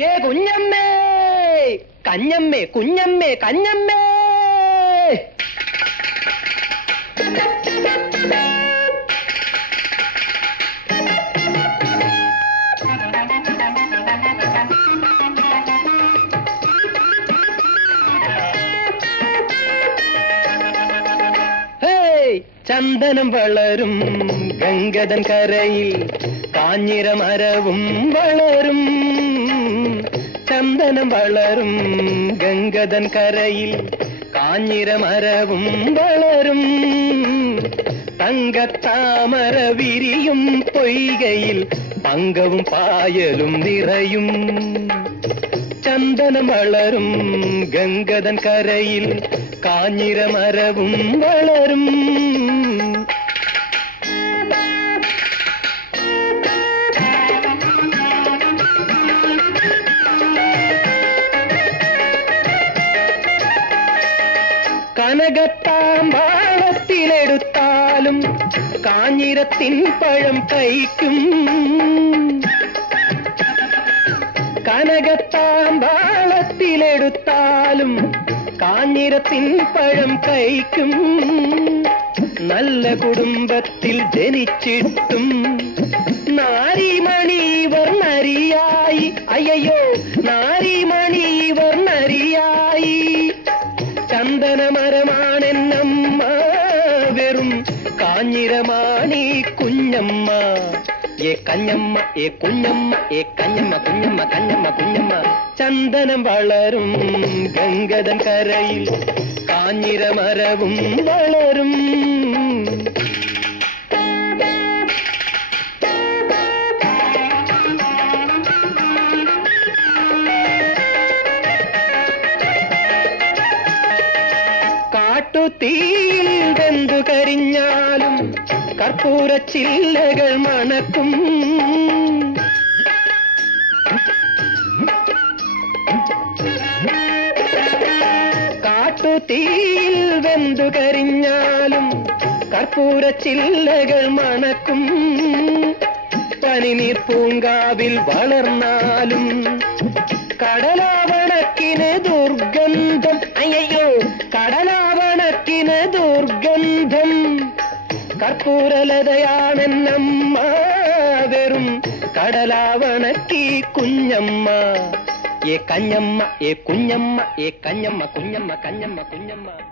ഏ കുഞ്ഞമ്മേ, കഞ്ഞമ്മേ, കുഞ്ഞമ്മേ, കഞ്ഞമ്മേ. ചന്ദനം വളരും ഗംഗതൻ കരയിൽ, കാഞ്ഞിരമരവും വളരും. ചന്ദനം വളരും ഗംഗതൻ കരയിൽ, കാഞ്ഞിരമരവും വളരും. തങ്കത്താമര വിരിയും പൊയ്കയിൽ, പങ്കവും പായലും നിറയും. ചന്ദനം വളരും ഗംഗതൻ കരയിൽ, കാഞ്ഞിരമരവും വളരും. കനകത്താമ്പാളത്തിലെടുത്താലും കാഞ്ഞിരത്തിൻ പഴം കഴിക്കും. കനകത്താമ്പാളത്തിലെടുത്താലും കാഞ്ഞിരത്തിൻ പഴം കഴിക്കും. നല്ല കുടുംബത്തിൽ ജനിച്ചിട്ടും നാരിമണി ഇവർ നരിയായി. അയ്യോ, നാരിമണി ഇവർ നരിയായി. ചന്ദനമരമാണെന്നമ്മ, വെറും കാഞ്ഞിരമാണി കുഞ്ഞമ്മ. ഏ കഞ്ഞമ്മ, ഏ കുഞ്ഞമ്മ, ഏ കഞ്ഞമ്മ, കുഞ്ഞമ്മ, കഞ്ഞമ്മ, കുഞ്ഞമ്മ. ചന്ദനം വളരും ഗംഗതൻ കരയിൽ, കാഞ്ഞിരമരവും വളരും. കാട്ടുതീയിൽ വെന്തു കരിഞ്ഞാലും കർപ്പൂരച്ചില്ലകൾ മണക്കും. കാട്ടുതീയിൽ വെന്തു കരിഞ്ഞാലും കർപ്പൂരച്ചില്ലകൾ മണക്കും. പനിനീർ പൂങ്കാവിൽ വളർന്നാലും കടലാവണക്കിന് ദുർഗന്ധം. അയ്യോ, കടലാവണക്കിന് ദുർഗന്ധം. കർപ്പൂരലതയാണെന്നമ്മ, വെറും കടലാവണക്കി കുഞ്ഞമ്മ. ഏ കഞ്ഞമ്മ, ഏ കുഞ്ഞമ്മ, ഏ കഞ്ഞമ്മ, കുഞ്ഞമ്മ, കഞ്ഞമ്മ, കുഞ്ഞമ്മ.